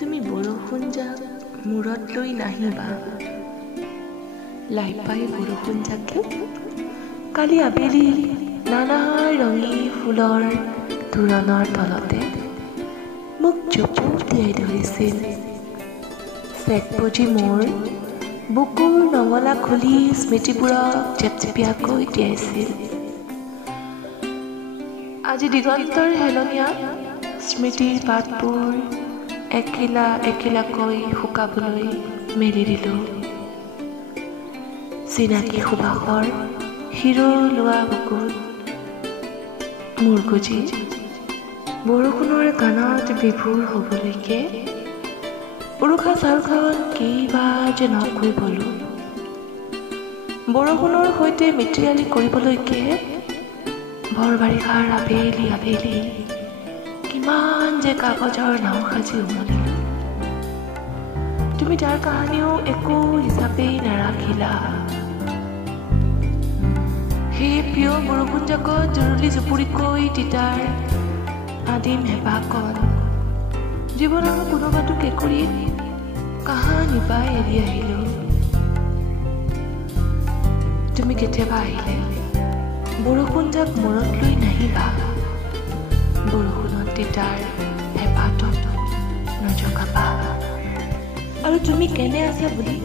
তুমি বৰষুণ যাক মূৰত লৈ নাহিবা লাই পাই বৰষুণ যাকে কালি আবেলি নানা ৰঙী ফুলৰ তোৰণৰ তলতে মোক জুপুতিয়াই ধৰিছিল চেকপুজি মোৰ বুকুৰ নঙলা খুলি স্মৃতিবোৰক জেপজেপিয়াকৈ তিয়াইছিল আজি দিগন্তৰ হেলনীয়া স্মৃতিৰ পাতবোৰ একিলা একিলাকৈ শুকাবলৈ মেলি দিলোঁ চিনাকি সুবাসৰ হিৰো লোৱা বুকুত মোৰ গুজি বৰষুণৰ গানত বিভোৰ হ'বলৈকে উৰুকা চাউলখন কিবা যে নকৈ বলো বৰষুণৰ সৈতে মিত্ৰিয়ালি কৰিবলৈকে ভৰ বাৰিষাৰ আবেলি আবেলি কিমান যে কাগজৰ নাও সাজি উমলিলো তুমি তাৰ কাহানিও একো হিচাপেই নাৰাখিলা সেই প্ৰিয় বৰষুণ জাকত জৰুৰী জুপুৰিকৈ তিতাৰ আদিম হেঁপাহকণ জীৱনৰ কোনোবাটো কেঁকুৰিত কাহানি পাই এৰি আহিলো তুমি কেতিয়াবা আহিলে বৰষুণ যাক মূৰত লৈ নাহিবা বৰষুণত তিতাৰ হেঁপাহত নজগাবা আৰু তুমি কেনে আছা বুলি